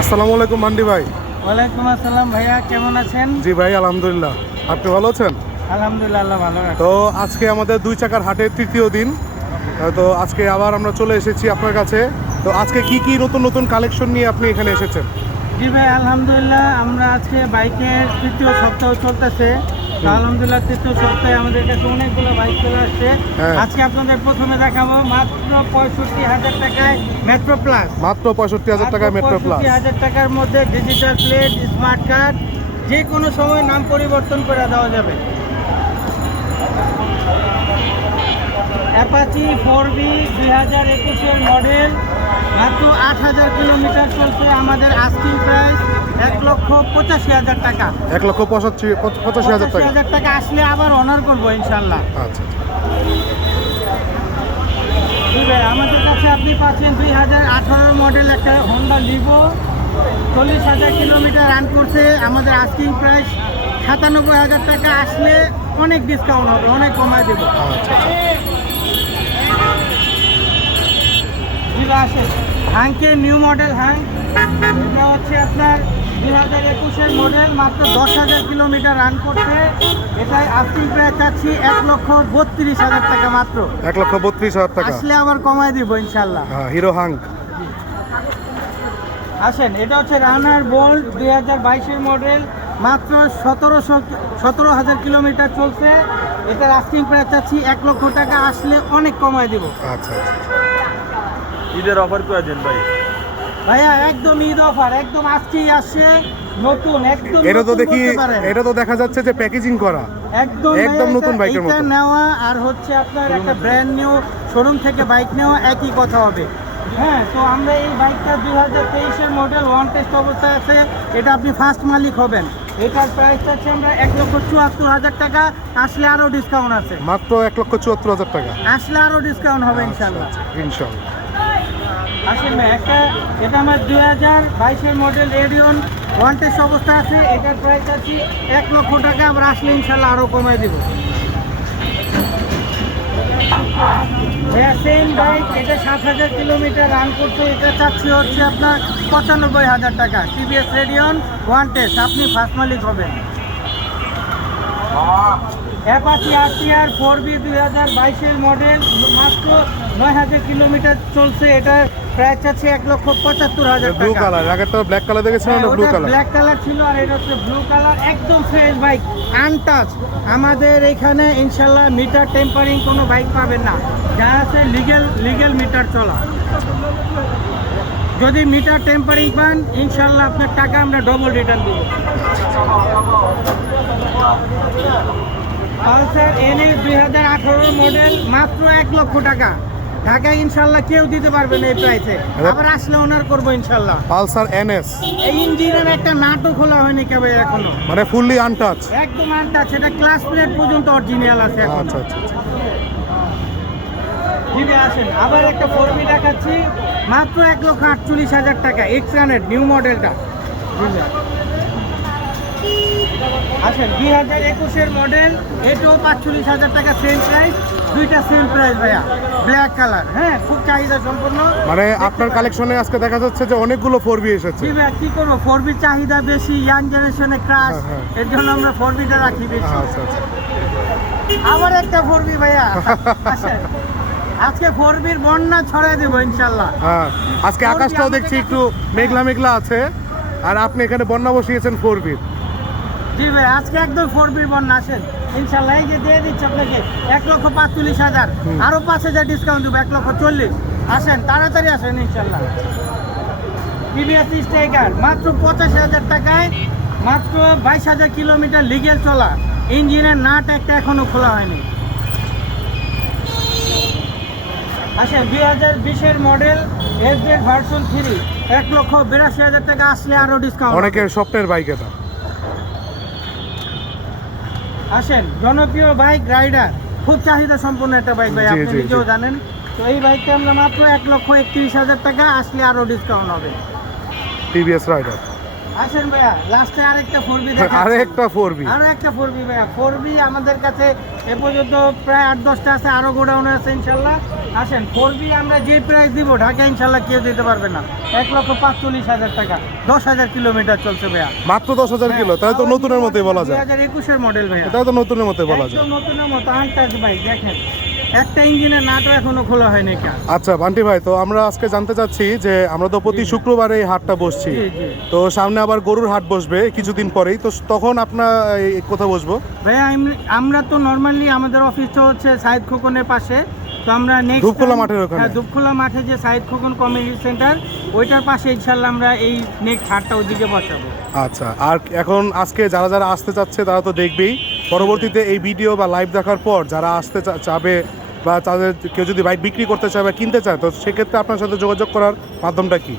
আসসালামু আলাইকুম মান্ডি ভাই। ওয়ালাইকুম আসসালাম ভাইয়া, কেমন আছেন? জি ভাই, আলহামদুলিল্লাহ। আপনি ভালো আছেন? আলহামদুলিল্লাহ, আল্লাহ ভালো রাখে। তো আজকে আমাদের দুই চাকার হাটের তৃতীয় দিন। তো আজকে আবার আমরা চলে এসেছি আপনার কাছে। তো আজকে কি কি নতুন নতুন কালেকশন নিয়ে আপনি এখানে এসেছেন? জি ভাই, আলহামদুলিল্লাহ, আমরা আজকে বাইকের তৃতীয় সপ্তাহ চলতেছে। তো আলহামদুলিল্লাহ তৃতীয় সপ্তাহে আমাদের কাছে অনেকগুলো বাইক চলে আসছে। হ্যাঁ। আজকে আপনাদের প্রথমে দেখাবো মাত্র 65,000 টাকায় মেট্রো প্লাস। মাত্র 65,000 টাকায় মেট্রো প্লাস। 65,000 টাকার মধ্যে ডিজিটাল প্লেট, স্মার্ট কার্ড, যে কোনো সময় নাম পরিবর্তন করে দেওয়া যাবে। অ্যাপাচি 4B 2021-এর মডেল, মাত্র 8,000 কিলোমিটার চলছে। আমাদের আস্কিং প্রাইস 1,85,000 টাকা। 1,85,000 টাকা। 85,000 টাকা আসলে আবার অনার করবো ইনশাল্লাহ। আচ্ছা। জি ভাই, আমাদের কাছে আপনি পাচ্ছেন 2018 মডেল একটা হোন্ডা লিভো, 40,000 কিলোমিটার রান করছে। আমাদের আস্কিং প্রাইস 97,000 টাকা। আসলে অনেক ডিসকাউন্ট হবে, অনেক কমায় দেবো। আচ্ছা। আসে হ্যাংকের নিউ মডেল হ্যাং, এটা হচ্ছে আপনার 2021-এর মডেল, মাত্র 10,000 কিলোমিটার রান করছে। এটাই আস্কিং প্রাইস চাচ্ছি 1,32,000 টাকা মাত্র। 1,32,000 টাকা। আসলে আবার কমায় দিব ইনশাল্লাহ। Hero hunk. আসেন, এটা হচ্ছে রানার বোল্ট 2022-এর মডেল, মাত্র 17,000 কিলোমিটার চলছে। এটার আস্কিং প্রাইস চাচ্ছি 1 লক্ষ টাকা। আসলে অনেক কমায় দিব। আচ্ছা। ঈদের অফার করে দেন ভাই। ভাইয়া একদম ঈদ অফার, একদম আজকেই আসছে নতুন, একদম এটা তো নতুন দেখি, বলতে পারেন। এটা তো দেখা যাচ্ছে যে প্যাকেজিং করা একদম একদম নতুন বাইকের মতো। এটা নেওয়া আর হচ্ছে আপনার একটা ব্র্যান্ড নিউ শোরুম থেকে বাইক নেওয়া একই কথা হবে। হ্যাঁ, তো আমরা এই বাইকটা 2023-এর মডেল, ওয়ান টেস্ট অবস্থায় আছে। এটা আপনি ফার্স্ট মালিক হবেন। এটার প্রাইস হচ্ছে আমরা 1,74,000 টাকা। আসলে আরও ডিসকাউন্ট আছে। মাত্র 1,74,000 টাকা। আসলে আরও ডিসকাউন্ট হবে ইনশাল্লাহ। ইনশাল্লাহ। আসেন ভাই, এটা আমার 2022-এর মডেল এডিয়ন, ওয়ান টেস্ট অবস্থা আছে। এটার প্রাইস আছে 1 লক্ষ টাকা। আমরা আসলে ইনশাল্লাহ আরও কমাই দেব। ভাইয়া সেম বাইক, এটা 7,000 কিলোমিটার রান করছে। এটা চাচ্ছি হচ্ছে আপনার 95,000 টাকা। টিভিএস রেডিয়ন, ওয়ান টেস্ট, আপনি ফার্স্ট মালিক হবেন। অ্যাপাচি RTR 4B 2022-এর মডেল, মাত্র 9,000 কিলোমিটার চলছে। এটার প্রাইস আছে 1,75,000 ব্লু টাকা। কালার, আগেরটা ব্ল্যাক কালার দেখেছিলাম, ব্লু কালার। ব্ল্যাক কালার ছিল আর এটা হচ্ছে ব্লু কালার। একদম ফ্রেশ বাইক, আনটাচ। আমাদের এখানে ইনশাল্লাহ মিটার টেম্পারিং কোনো বাইক পাবেন না, যা আছে লিগেল মিটার চলা। যদি মিটার টেম্পারিং পান ইনশাল্লাহ আপনার টাকা আমরা ডবল রিটার্ন দেব। পালসার NS 2018 মডেল, মাত্র 1 লক্ষ টাকা। ঢাকায় ইনশাল্লাহ কেউ দিতে পারবে না এই প্রাইসে। আবার আসলে ওনার করবো ইনশাল্লাহ। পালসার NS, এই ইঞ্জিনের একটা নাটও খোলা হয়নি কেবল এখনো, মানে ফুললি আনটাচ। একদম আনটাচ। এটা ক্লাস প্লেট পর্যন্ত অরিজিনাল আছে এখন। আচ্ছা। দিদি আসেন, আবার একটা 4B দেখাচ্ছি, মাত্র 1,48,000 টাকা। এক্সরানের নিউ মডেলটা। আসেন 2021-এর মডেল, এটাও 45,000 টাকা। সেম প্রাইস, দুইটা সেম প্রাইস ভাইয়া, ব্ল্যাক কালার। হ্যাঁ, খুব চাহিদা সম্পন্ন। মানে আপনার কালেকশনে আজকে দেখা যাচ্ছে যে অনেকগুলো 4B এসেছে। জি ভাইয়া, কি করবো, 4B চাহিদা বেশি, ইয়াং জেনারেশনে ক্রাশ, হ্যাঁ। এর জন্য আমরা 4Bটা রাখি বেশি। আচ্ছা। আবার একটা 4B ভাইয়া। আসেন, আজকে 4Bর বন্যা ছড়াই দেবো ইনশাল্লাহ। হ্যাঁ, আজকে 4B আকাশটাও দেখছি একটু মেঘলা আছে, আর আপনি এখানে বন্যা বসিয়েছেন 4B। জি ভাই, আজকে একদম 4Bর বন্যা। আসেন ইনশাল্লাহ, এই যে দিয়ে দিচ্ছি আপনাকে 1,45,000, আরো 5,000 ডিসকাউন্ট দেবো, 1,40,000। আসেন, তাড়াতাড়ি আসেন ইনশাল্লাহ। টিভিএস স্ট্রাইকার, মাত্র 85,000 টাকায়, মাত্র 22,000 কিলোমিটার লিগেল চলা। ইঞ্জিনের নাট একটা এখনো খোলা হয়নি। আসেন 2020-এর মডেল SZ ভার্সন 3, 1,82,000 টাকা। আসলে আরো ডিসকাউন্ট। অনেকের স্বপ্নের বাইক এটা। আসেন, জনপ্রিয় বাইক রাইডার, খুব চাহিদা সম্পন্ন একটা বাইক ভাই, আপনি নিজেও জানেন। তো এই বাইকটা আমরা মাত্র 1,31,000 টাকা। আসলে আরো ডিসকাউন্ট হবে। TVS Raider. আসেন ভাইয়া, লাস্টে আরেকটা 4B আরে একটা 4B। আরো একটা 4B ভাইয়া। 4B আমাদের কাছে এ পর্যন্ত প্রায় 8-10টা আছে, আরো গোডাউনে আছে ইনশাল্লাহ। আসেন, 4B আমরা যে প্রাইস দিব ঢাকা ইনশাল্লাহ কেউ দিতে পারবে না। 1,45,000 টাকা, 10,000 কিলোমিটার চলছে ভাইয়া। মাত্র 10,000 কিলো, তাহলে তো নতুনের মতোই বলা যায়। 2021-এর মডেল ভাইয়া, এটা তো নতুনের মতোই বলা যায়। একদম নতুনের মতো আনটাচ বাইক। দেখেন একটা ইঞ্জিনের নাটও এখনো খোলা হয়নি কেন। আচ্ছা বান্টি ভাই, তো আমরা আজকে জানতে চাচ্ছি যে আমরা তো প্রতি শুক্রবারে এই হাটটা বসছি, জি, জি। তো সামনে আবার গরুর হাট বসবে কিছুদিন পরেই, তো তখন আপনার কোথায় বসবো? ভাইয়া আমরা তো নর্মালি আমাদের অফিসটা হচ্ছে সাইদ খোকনের পাশে, তো আমরা নেক্সট ধূপখোলা মাঠের ওখানে? হ্যাঁ, ধূপখোলা মাঠে যে সাইদ খোকন কমিউনিটি সেন্টার, ওইটার পাশে ইনশাল্লাহ আমরা এই নেক্সট হাটটা ওইদিকে বসাবো। আচ্ছা, আর এখন আজকে যারা যারা আসতে চাচ্ছে তারা তো দেখবেই, পরবর্তীতে এই ভিডিও বা লাইভ দেখার পর যারা আসতে চাবে বা তাদের কেউ যদি বাইক বিক্রি করতে চায় বা কিনতে চায়, তো সেক্ষেত্রে আপনার সাথে যোগাযোগ করার মাধ্যমটা কি?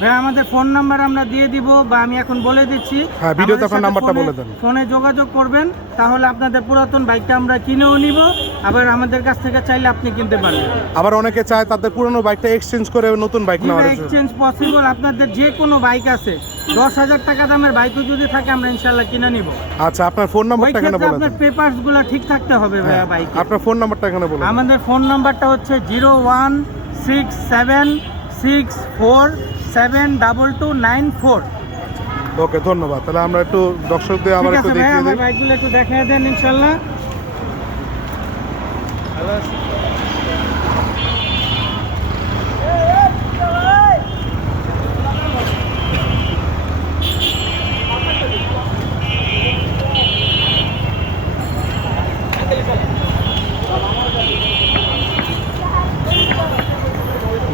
ভাইয়া আমাদের ফোন নাম্বার আমরা দিয়ে দিব, বা আমি এখন বলে দিচ্ছি। হ্যাঁ, ভিডিওতে আমাদের আপনার সাথে নাম্বারটা বলে দেন। ফোনে যোগাযোগ করবেন, তাহলে আপনাদের পুরাতন বাইকটা আমরা কিনেও নিব, আবার আমাদের কাছ থেকে চাইলে আপনি কিনতে পারবেন। আবার অনেকে চায় তাদের পুরনো বাইকটা এক্সচেঞ্জ করে নতুন বাইক নেওয়ার জন্য। এক্সচেঞ্জ পসিবল, আপনাদের যে কোনো বাইক আছে, 10,000 টাকা দামের বাইকও যদি থাকে আমরা ইনশাল্লাহ কিনে নিব। আচ্ছা, আপনার ফোন ওই নাম্বারটা এখানে ক্ষেত্রে বলে আপনার দেন। পেপারস গুলো ঠিক থাকতে হবে ভাইয়া বাইক। আপনার ফোন নাম্বারটা এখানে বলে দেন। আমাদের ফোন নাম্বারটা হচ্ছে 01676472294। ওকে, ধন্যবাদ। তাহলে আমরা একটু দর্শকদের আবার ঠিক একটু আছে ভাইয়া, দেখিয়ে আমার দিই। বাইকগুলো একটু দেখায় দেন ইনশাল্লাহ।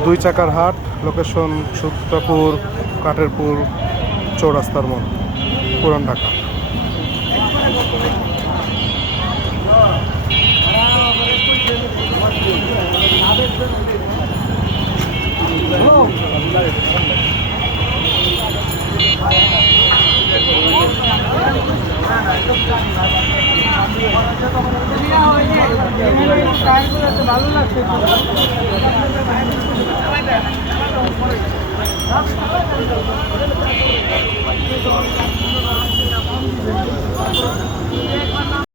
দুই চাকার হাট, লোকেশন সুত্রাপুর, কাঠেরপুর চৌরাস্তার মোড়, পুরান ঢাকা। ভালো লাগছে।